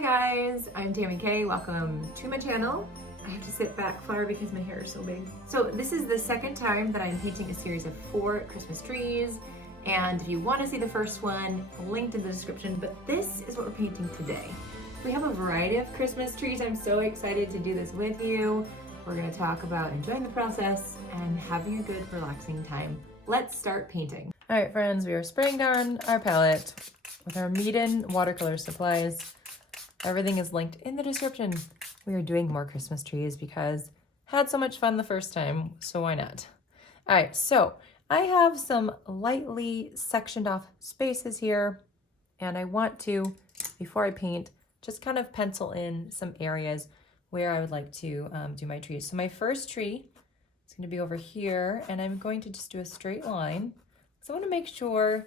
Hi guys, I'm Tammy K. Welcome to my channel. I have to sit back far because my hair is so big. So this is the second time that I'm painting a series of 4 Christmas trees. And if you want to see the first one, linked in the description, but this is what we're painting today. We have a variety of Christmas trees. I'm so excited to do this with you. We're going to talk about enjoying the process and having a good relaxing time. Let's start painting. All right, friends, we are spraying down our palette with our Meeden watercolor supplies. Everything is linked in the description. We are doing more Christmas trees because I had so much fun the first time, so why not? All right, so I have some lightly sectioned off spaces here, and I want to, before I paint, just kind of pencil in some areas where I would like to do my trees. So my first tree is going to be over here, and I'm going to just do a straight line. So I want to make sure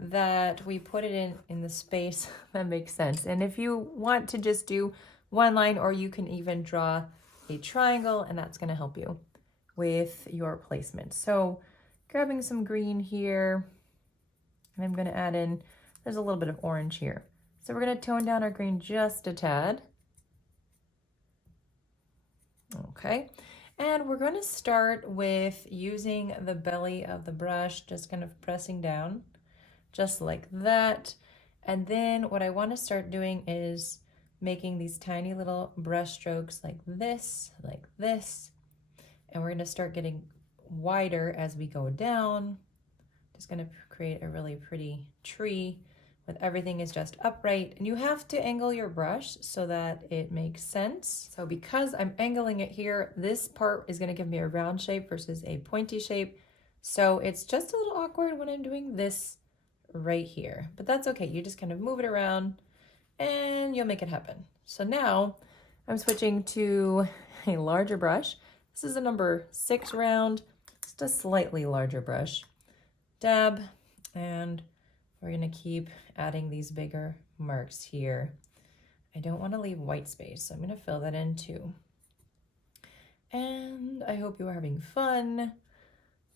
that we put it in the space that makes sense. And if you want to just do one line, or you can even draw a triangle, and that's going to help you with your placement. So grabbing some green here, and I'm going to add in, there's a little bit of orange here. So we're going to tone down our green just a tad. Okay, and we're going to start with using the belly of the brush, just kind of pressing down, just like that. And then what I want to start doing is making these tiny little brush strokes like this, and we're going to start getting wider as we go down. Just going to create a really pretty tree with everything is just upright, and you have to angle your brush so that it makes sense. So because I'm angling it here, this part is going to give me a round shape versus a pointy shape. So it's just a little awkward when I'm doing this right here, but that's okay. You just kind of move it around and you'll make it happen. So now I'm switching to a larger brush. This is a number 6 round, just a slightly larger brush. Dab, and we're gonna keep adding these bigger marks here. I don't want to leave white space, so I'm gonna fill that in too. And I hope you are having fun.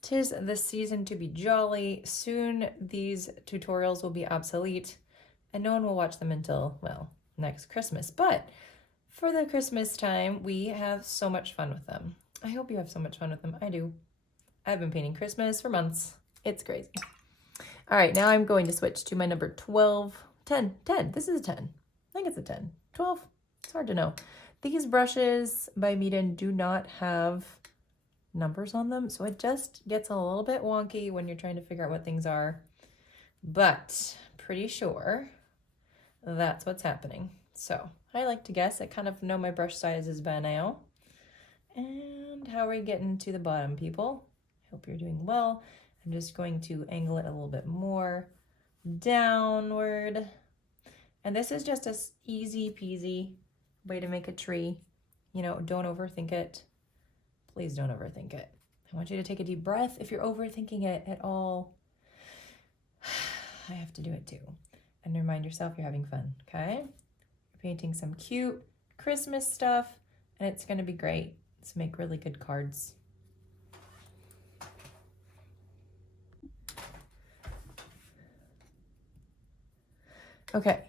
'Tis the season to be jolly. Soon these tutorials will be obsolete and no one will watch them until, well, next Christmas. But for the Christmas time, we have so much fun with them. I hope you have so much fun with them. I do. I've been painting Christmas for months. It's crazy. All right, now I'm going to switch to my number 12, 10. This is a 10. I think it's a 10. 12, it's hard to know. These brushes by Meeden do not have numbers on them, so it just gets a little bit wonky when you're trying to figure out what things are, but pretty sure that's what's happening. So I like to guess. I kind of know my brush sizes by now. And how are we getting to the bottom, people? I hope you're doing well. I'm just going to angle it a little bit more downward, and this is just an easy peasy way to make a tree. You know, don't overthink it. Please don't overthink it. I want you to take a deep breath. If you're overthinking it at all, I have to do it too. And remind yourself you're having fun, okay? You're painting some cute Christmas stuff, and it's gonna be great. Let's make really good cards. Okay,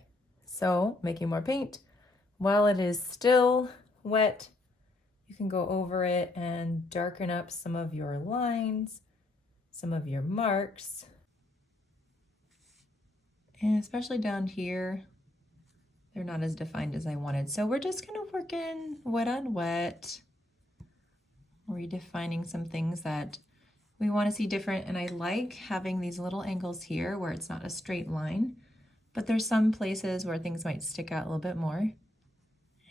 so making more paint. While it is still wet, you can go over it and darken up some of your lines, some of your marks. And especially down here, they're not as defined as I wanted. So we're just kind of working wet on wet, redefining some things that we want to see different. And I like having these little angles here where it's not a straight line, but there's some places where things might stick out a little bit more.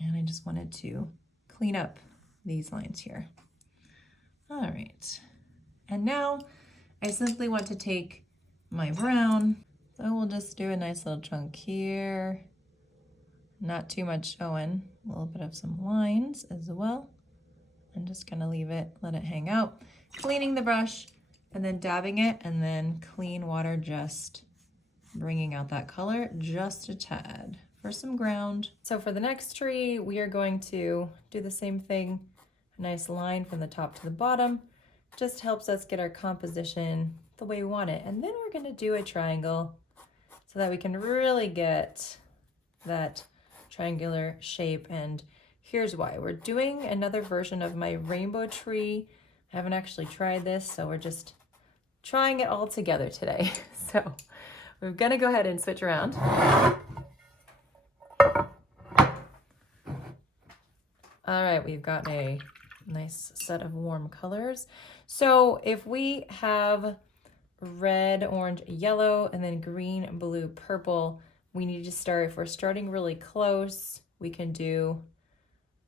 And I just wanted to clean up these lines here. All right, and now I simply want to take my brown, so we'll just do a nice little chunk here, not too much showing, a little bit of some lines as well. I'm just gonna leave it, let it hang out, cleaning the brush and then dabbing it, and then clean water, just bringing out that color just a tad for some ground. So for the next tree, we are going to do the same thing. A nice line from the top to the bottom just helps us get our composition the way we want it. And then we're going to do a triangle so that we can really get that triangular shape, and here's why. We're doing another version of my rainbow tree. I haven't actually tried this, so we're just trying it all together today. So we're gonna go ahead and switch around. All right, we've got a nice set of warm colors. So if we have red, orange, yellow, and then green, blue, purple, we need to start, if we're starting really close, we can do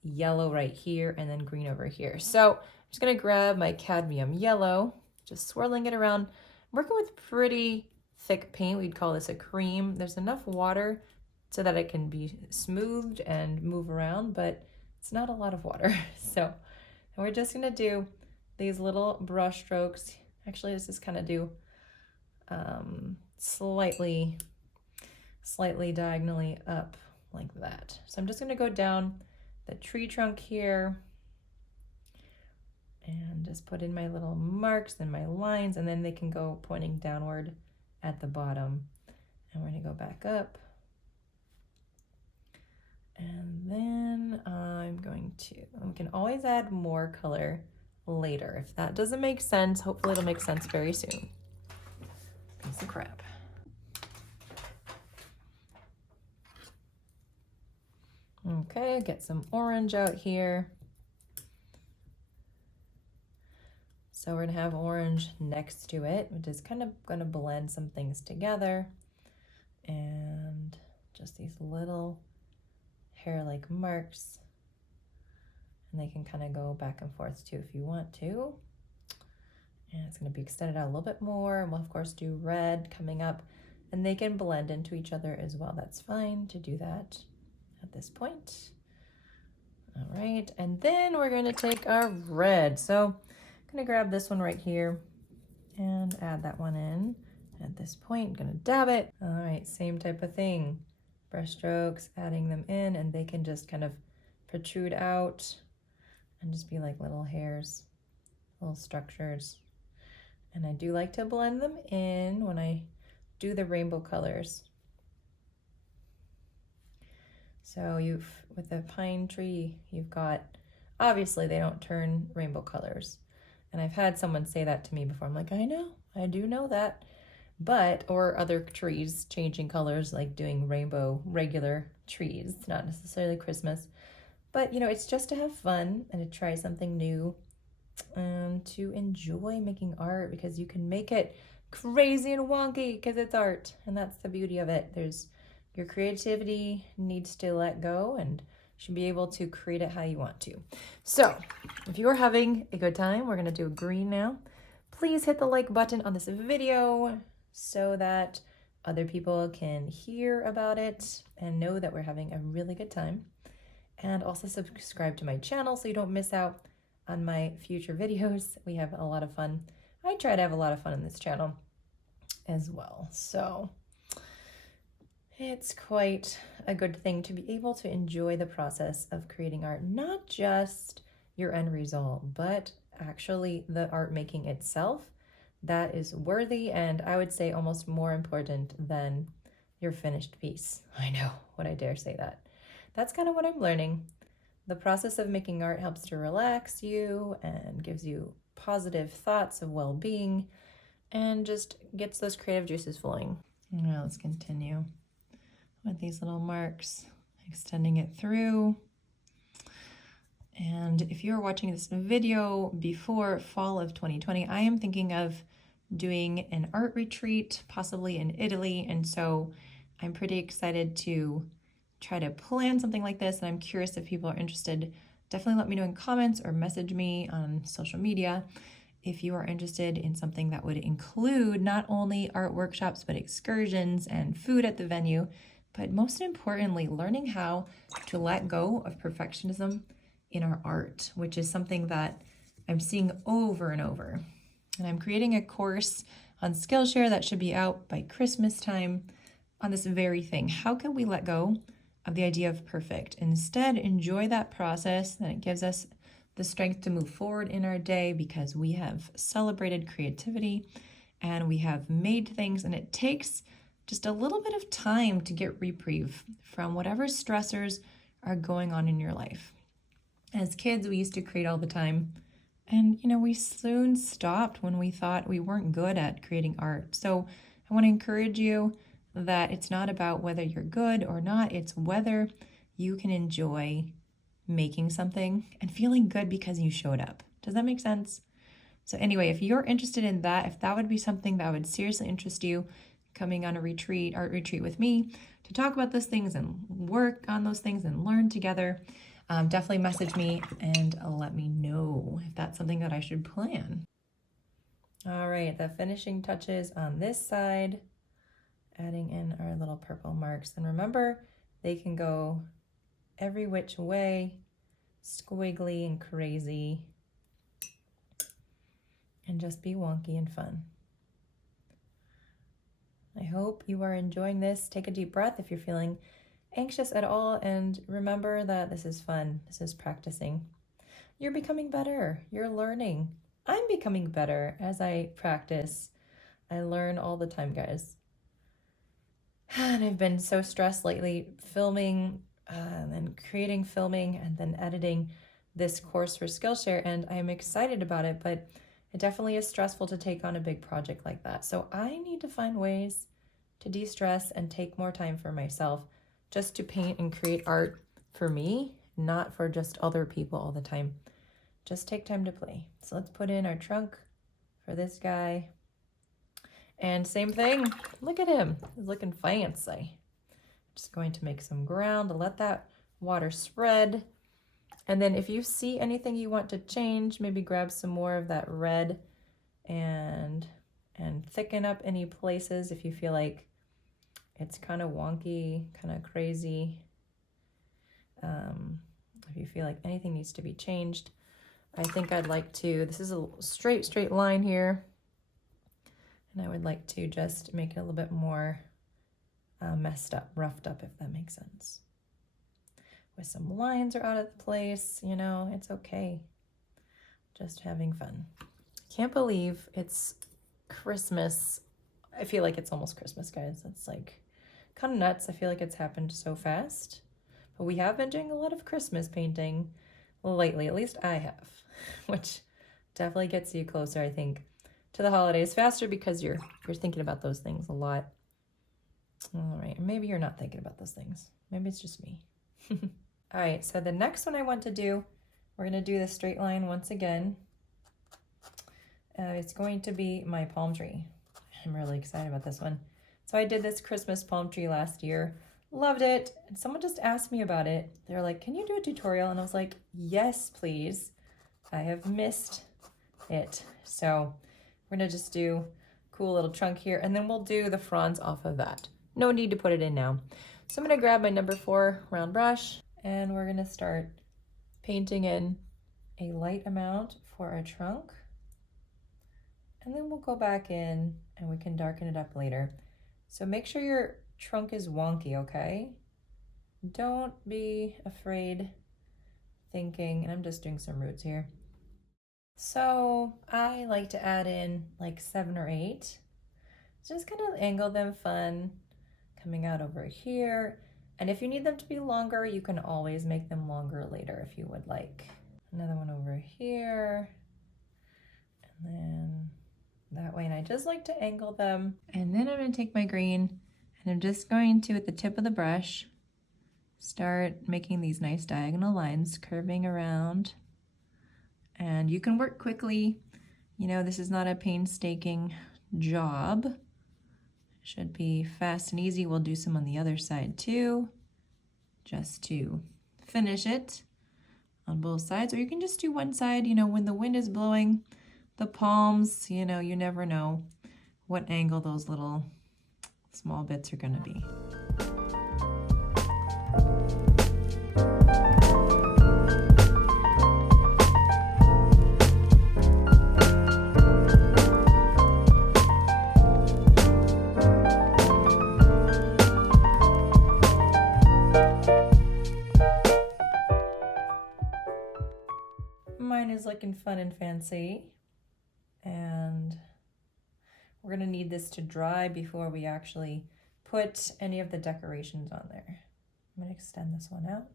yellow right here and then green over here. So I'm just gonna grab my cadmium yellow, just swirling it around. I'm working with pretty thick paint. We'd call this a cream. There's enough water so that it can be smoothed and move around, but it's not a lot of water. So, and we're just gonna do these little brush strokes. Actually, let's just kind of do slightly diagonally up like that. So I'm just gonna go down the tree trunk here and just put in my little marks and my lines, and then they can go pointing downward at the bottom. And we're gonna go back up. And then I'm going to, we can always add more color later. If that doesn't make sense, hopefully it'll make sense very soon. Piece of crap. Okay, get some orange out here. So we're gonna have orange next to it, which is kind of gonna blend some things together. And just these little hair-like marks. And they can kind of go back and forth too if you want to. And it's gonna be extended out a little bit more. And we'll of course do red coming up, and they can blend into each other as well. That's fine to do that at this point. All right, and then we're gonna take our red. So I'm gonna grab this one right here and add that one in. At this point, I'm gonna dab it. All right, same type of thing. Brush strokes, adding them in, and they can just kind of protrude out and just be like little hairs, little structures. And I do like to blend them in when I do the rainbow colors. So with the pine tree, you've got, obviously they don't turn rainbow colors. And I've had someone say that to me before. I'm like, I know, I do know that. But, or other trees changing colors, like doing rainbow regular trees, not necessarily Christmas. But, you know, it's just to have fun and to try something new and to enjoy making art, because you can make it crazy and wonky because it's art. And that's the beauty of it. Your creativity needs to let go, and you should be able to create it how you want to. So if you're having a good time, we're going to do a green now. Please hit the like button on this video so that other people can hear about it and know that we're having a really good time. And also subscribe to my channel so you don't miss out on my future videos. We have a lot of fun. I try to have a lot of fun on this channel as well. So it's quite a good thing to be able to enjoy the process of creating art, not just your end result, but actually the art making itself. That is worthy, and I would say almost more important than your finished piece. I know, would I dare say that? That's kind of what I'm learning. The process of making art helps to relax you and gives you positive thoughts of well-being and just gets those creative juices flowing. Now let's continue with these little marks, extending it through. And if you're watching this video before fall of 2020, I am thinking of doing an art retreat, possibly in Italy. And so I'm pretty excited to try to plan something like this. And I'm curious if people are interested. Definitely let me know in comments or message me on social media if you are interested in something that would include not only art workshops, but excursions and food at the venue, but most importantly, learning how to let go of perfectionism in our art, which is something that I'm seeing over and over. And I'm creating a course on Skillshare that should be out by Christmas time on this very thing. How can we let go of the idea of perfect? Instead, enjoy that process, and it gives us the strength to move forward in our day because we have celebrated creativity and we have made things, and it takes just a little bit of time to get reprieve from whatever stressors are going on in your life. As kids, we used to create all the time, and we soon stopped when we thought we weren't good at creating art. So I want to encourage you that it's not about whether you're good or not, it's whether you can enjoy making something and feeling good because you showed up. Does that make sense? So anyway, if you're interested in that, if that would be something that would seriously interest you, coming on a art retreat with me to talk about those things and work on those things and learn together, definitely message me and let me know if that's something that I should plan. All right, the finishing touches on this side, adding in our little purple marks. And remember, they can go every which way, squiggly and crazy, and just be wonky and fun. I hope you are enjoying this. Take a deep breath if you're feeling anxious at all, and remember that this is fun. This is practicing. You're becoming better. You're learning. I'm becoming better as I practice. I learn all the time, guys. And I've been so stressed lately filming and creating filming and then editing this course for Skillshare, and I'm excited about it, but it definitely is stressful to take on a big project like that. So I need to find ways to de-stress and take more time for myself, just to paint and create art for me, not for just other people all the time. Just take time to play. So let's put in our trunk for this guy. And same thing, look at him, he's looking fancy. Just going to make some ground to let that water spread. And then if you see anything you want to change, maybe grab some more of that red and thicken up any places if you feel like it's kind of wonky, kind of crazy. If you feel like anything needs to be changed, I think I'd like to, this is a straight line here, and I would like to just make it a little bit more messed up, roughed up, if that makes sense. With some lines are out of place, it's okay. Just having fun. Can't believe it's Christmas. I feel like it's almost Christmas, guys. It's like kind of nuts. I feel like it's happened so fast. But we have been doing a lot of Christmas painting lately, at least I have, which definitely gets you closer, I think, to the holidays faster because you're thinking about those things a lot. All right, maybe you're not thinking about those things. Maybe it's just me. All right, so the next one I want to do, we're going to do the straight line once again. It's going to be my palm tree. I'm really excited about this one. So I did this Christmas palm tree last year. Loved it. And someone just asked me about it. They're like, can you do a tutorial? And I was like, yes, please. I have missed it. So we're going to just do a cool little trunk here, and then we'll do the fronds off of that. No need to put it in now. So I'm going to grab my number 4 round brush, and we're going to start painting in a light amount for our trunk. And then we'll go back in and we can darken it up later. So make sure your trunk is wonky, okay? Don't be afraid thinking, and I'm just doing some roots here. So I like to add in like 7 or 8. Just kind of angle them fun, coming out over here. And if you need them to be longer, you can always make them longer later if you would like. Another one over here. And then that way, and I just like to angle them. And then I'm going to take my green, and I'm just going to, at the tip of the brush, start making these nice diagonal lines, curving around. And you can work quickly. This is not a painstaking job. It should be fast and easy. We'll do some on the other side too, just to finish it on both sides. Or you can just do one side, when the wind is blowing the palms, you never know what angle those little small bits are going to be. Mine is looking fun and fancy. And we're going to need this to dry before we actually put any of the decorations on there. I'm gonna extend this one out.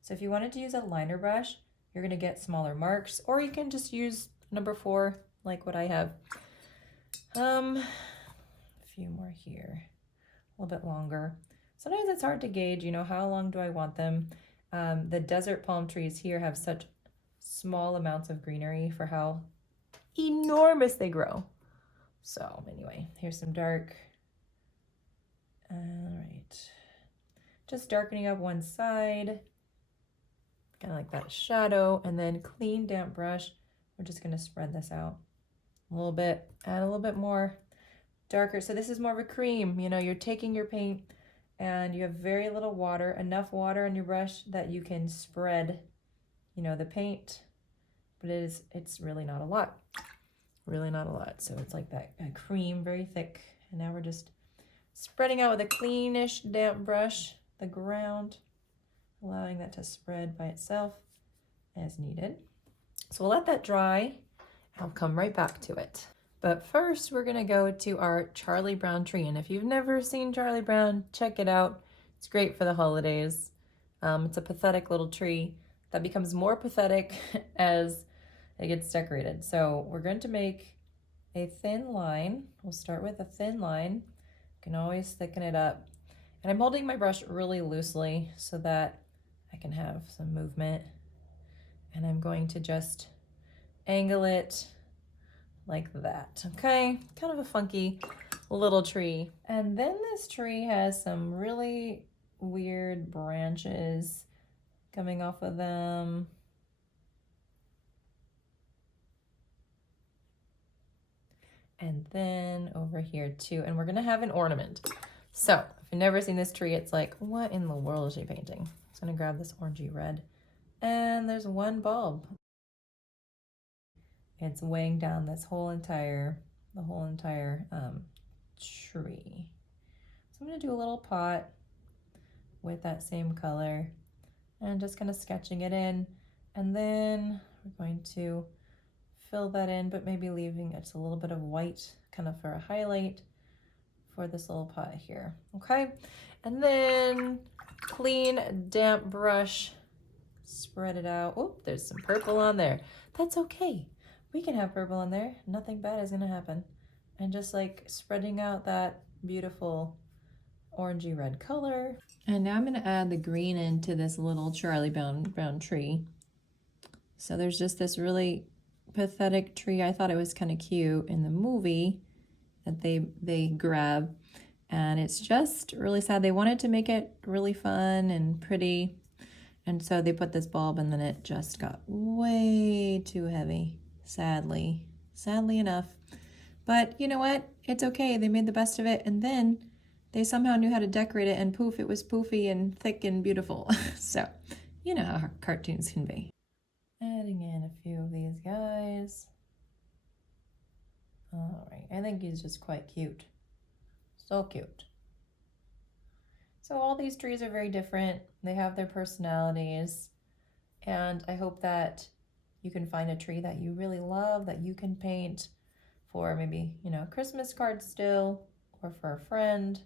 So if you wanted to use a liner brush, you're gonna get smaller marks, or you can just use number 4, like what I have. A few more here, a little bit longer. Sometimes it's hard to gauge, you know, how long do I want them? The desert palm trees here have such small amounts of greenery for how enormous they grow. So anyway, here's some dark. All right, just darkening up one side, kind of like that shadow, and then clean damp brush. We're just gonna spread this out a little bit, add a little bit more darker. So this is more of a cream, you know, you're taking your paint and you have very little water, enough water on your brush that you can spread, you know, the paint, but it's really not a lot, really not a lot. So it's like that cream, very thick. And now we're just spreading out with a cleanish damp brush, the ground, allowing that to spread by itself as needed. So we'll let that dry. I'll come right back to it. But first we're gonna go to our Charlie Brown tree. And if you've never seen Charlie Brown, check it out. It's great for the holidays. It's a pathetic little tree that becomes more pathetic as it gets decorated. So we're going to make a thin line. We'll start with a thin line. You can always thicken it up. And I'm holding my brush really loosely so that I can have some movement. And I'm going to just angle it like that, okay? Kind of a funky little tree. And then this tree has some really weird branches coming off of them. And then over here too, and we're gonna have an ornament. So if you've never seen this tree, it's like, what in the world is she painting? I'm just gonna grab this orangey red, and there's one bulb. It's weighing down this whole entire, tree. So I'm gonna do a little pot with that same color and just kind of sketching it in. And then we're going to fill that in, but maybe leaving it a little bit of white kind of for a highlight for this little pot here, okay? And then clean, damp brush, spread it out. Oh, there's some purple on there. That's okay. We can have purple on there. Nothing bad is gonna happen. And just like spreading out that beautiful orangey red color. And now I'm gonna add the green into this little Charlie Brown tree. So there's just this really pathetic tree. I thought it was kind of cute in the movie that they grab, and it's just really sad. They wanted to make it really fun and pretty, and so they put this bulb, and then it just got way too heavy, sadly enough. But you know what? It's okay. They made the best of it, and then they somehow knew how to decorate it, and poof, it was poofy and thick and beautiful. So you know how cartoons can be. Adding in a few of these guys. All right, I think he's just quite cute. So cute. So all these trees are very different. They have their personalities. And I hope that you can find a tree that you really love, that you can paint for maybe, you know, a Christmas card still, or for a friend.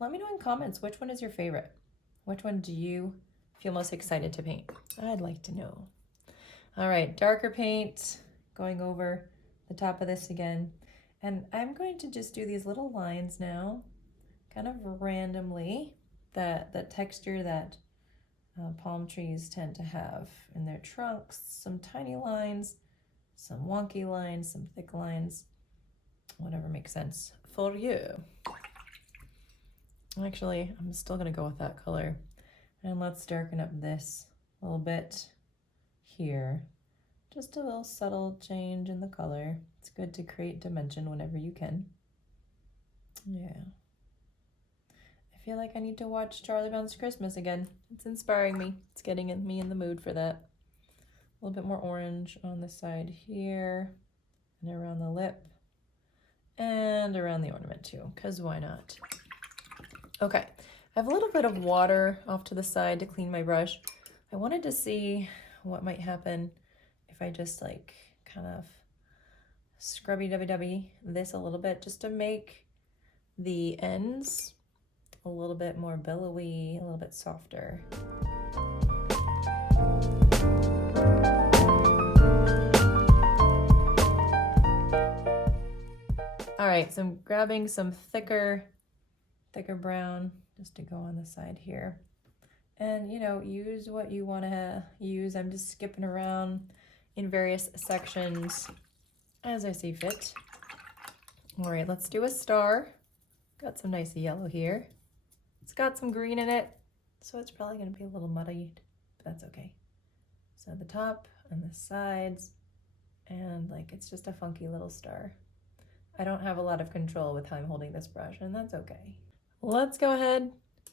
Let me know in comments, which one is your favorite? Which one do you feel most excited to paint? I'd like to know. All right, darker paint, going over the top of this again. And I'm going to just do these little lines now, kind of randomly, that texture that palm trees tend to have in their trunks. Some tiny lines, some wonky lines, some thick lines, whatever makes sense for you. Actually, I'm still gonna go with that color. And let's darken up this a little bit here. Just a little subtle change in the color. It's good to create dimension whenever you can. Yeah. I feel like I need to watch Charlie Brown's Christmas again. It's inspiring me. It's getting me in the mood for that. A little bit more orange on the side here and around the lip and around the ornament too, because why not? Okay, I have a little bit of water off to the side to clean my brush. I wanted to see what might happen if I just like kind of scrubby-dubby-dubby this a little bit just to make the ends a little bit more billowy, a little bit softer. All right, so I'm grabbing some thicker brown just to go on the side here. And, you know, use what you want to use. I'm just skipping around in various sections as I see fit. All right, let's do a star. Got some nice yellow here. It's got some green in it, so it's probably going to be a little muddied, but that's okay. So the top and the sides, and like it's just a funky little star. I don't have a lot of control with how I'm holding this brush, and that's okay. Let's go ahead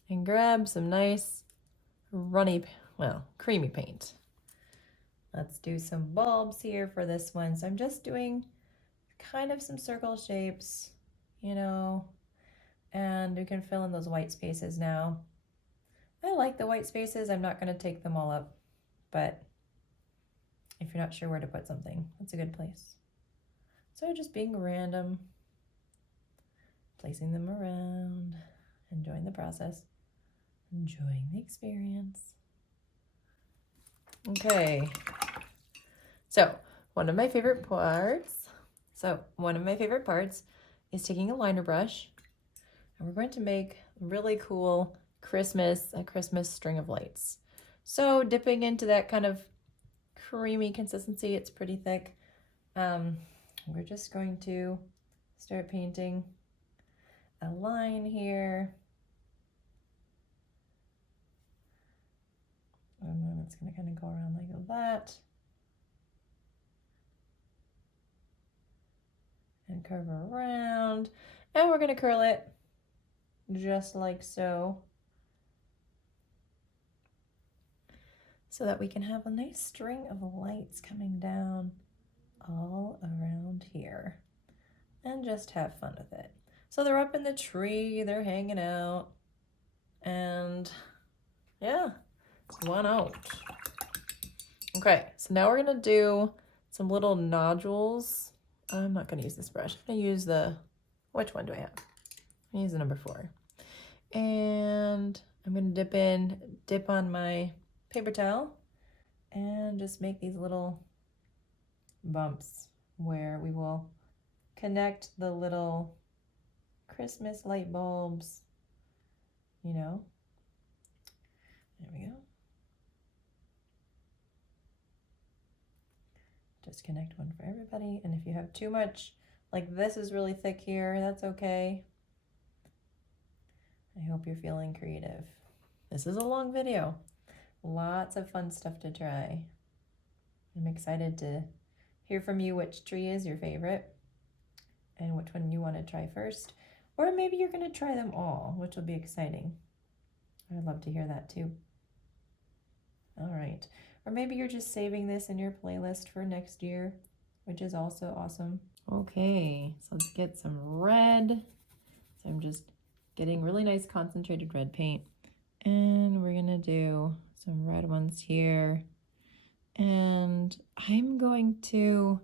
and grab some nice runny, well, creamy paint. Let's do some bulbs here for this one. So I'm just doing kind of some circle shapes, you know, and we can fill in those white spaces now. I like the white spaces. I'm not going to take them all up, but if you're not sure where to put something, that's a good place. So just being random, placing them around, enjoying the process, enjoying the experience. Okay, so one of my favorite parts is taking a liner brush, and we're going to make really cool a Christmas string of lights. So dipping into that kind of creamy consistency, it's pretty thick. We're just going to start painting a line here. And then it's going to kind of go around like that. And curve around. And we're going to curl it just like so. So that we can have a nice string of lights coming down all around here. And just have fun with it. So they're up in the tree, they're hanging out. And yeah. One out. Okay, so now we're gonna do some little nodules. I'm not gonna use this brush. I'm gonna use which one do I have? I'm gonna use the number 4. And I'm gonna dip on my paper towel and just make these little bumps where we will connect the little Christmas light bulbs, you know. There we go. Just connect one for everybody. And if you have too much, like this is really thick here, that's okay. I hope you're feeling creative. This is a long video. Lots of fun stuff to try. I'm excited to hear from you which tree is your favorite and which one you want to try first. Or maybe you're going to try them all, which will be exciting. I'd love to hear that too. All right. Or maybe you're just saving this in your playlist for next year, which is also awesome. Okay, so let's get some red. So I'm just getting really nice concentrated red paint. And we're gonna do some red ones here. And I'm going to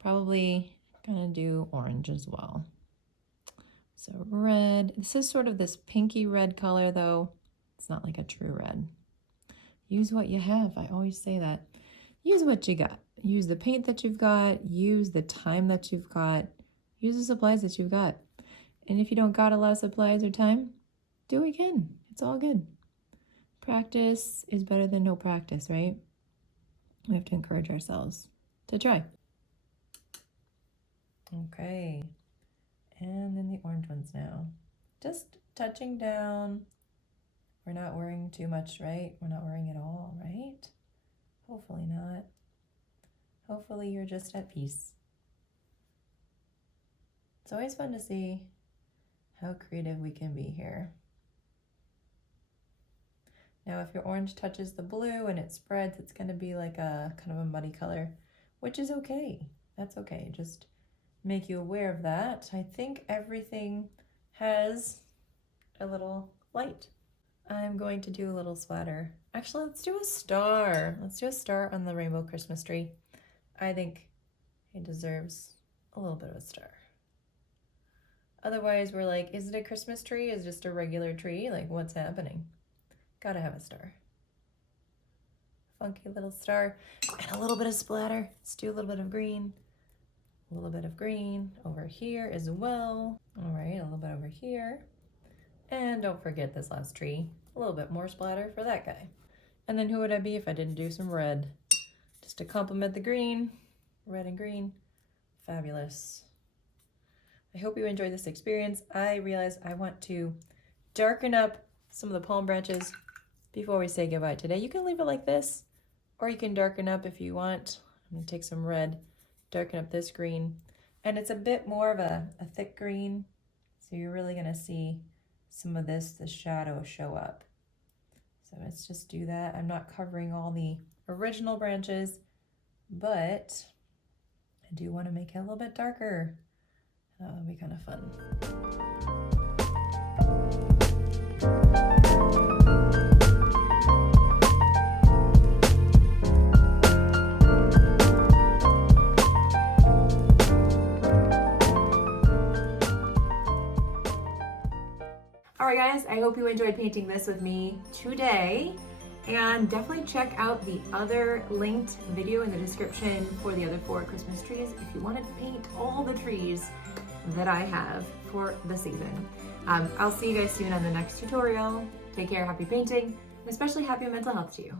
probably gonna do orange as well. So red, this is sort of this pinky red color though. It's not like a true red. Use what you have. I always say that. Use what you got. Use the paint that you've got. Use the time that you've got. Use the supplies that you've got. And if you don't got a lot of supplies or time, do what you can. It's all good. Practice is better than no practice, right? We have to encourage ourselves to try. Okay. And then the orange ones now. Just touching down. We're not worrying too much, right? We're not worrying at all, right? Hopefully not. Hopefully you're just at peace. It's always fun to see how creative we can be here. Now, if your orange touches the blue and it spreads, it's going to be like a kind of a muddy color, which is okay. That's okay. Just make you aware of that. I think everything has a little light. I'm going to do a little splatter. Actually, let's do a star. Let's do a star on the rainbow Christmas tree. I think it deserves a little bit of a star. Otherwise, we're like, is it a Christmas tree? Is it just a regular tree? Like, what's happening? Gotta have a star. Funky little star. And a little bit of splatter. Let's do a little bit of green. A little bit of green over here as well. All right, a little bit over here. And don't forget this last tree. A little bit more splatter for that guy. And then who would I be if I didn't do some red? Just to complement the green. Red and green. Fabulous. I hope you enjoyed this experience. I realized I want to darken up some of the palm branches before we say goodbye today. You can leave it like this, or you can darken up if you want. I'm gonna take some red, darken up this green. And it's a bit more of a thick green, so you're really gonna see some of this, the shadow show up. So let's just do that. I'm not covering all the original branches, but I do want to make it a little bit darker. That'll be kind of fun. All right, guys, I hope you enjoyed painting this with me today. And definitely check out the other linked video in the description for the other 4 Christmas trees if you want to paint all the trees that I have for the season. I'll see you guys soon on the next tutorial. Take care, happy painting, and especially happy mental health to you.